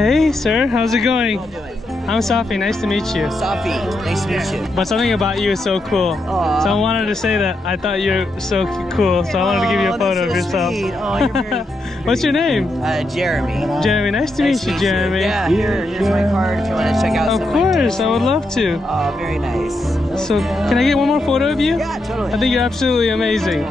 Hey, sir. How's it going? How you doing? I'm Safi. Nice to meet you. Safi, nice to meet you. But something about you is so cool. Aw. So I wanted to say that I thought you're so cool. So I wanted to give you a photo of yourself. Sweet. Oh, you're very, What's your name? Jeremy. Jeremy. Nice to meet you, Jeremy. Yeah, here's my card if you want to check out Of some of my course, I would love to. Oh, very nice. So can I get one more photo of you? Yeah, totally. I think you're absolutely amazing.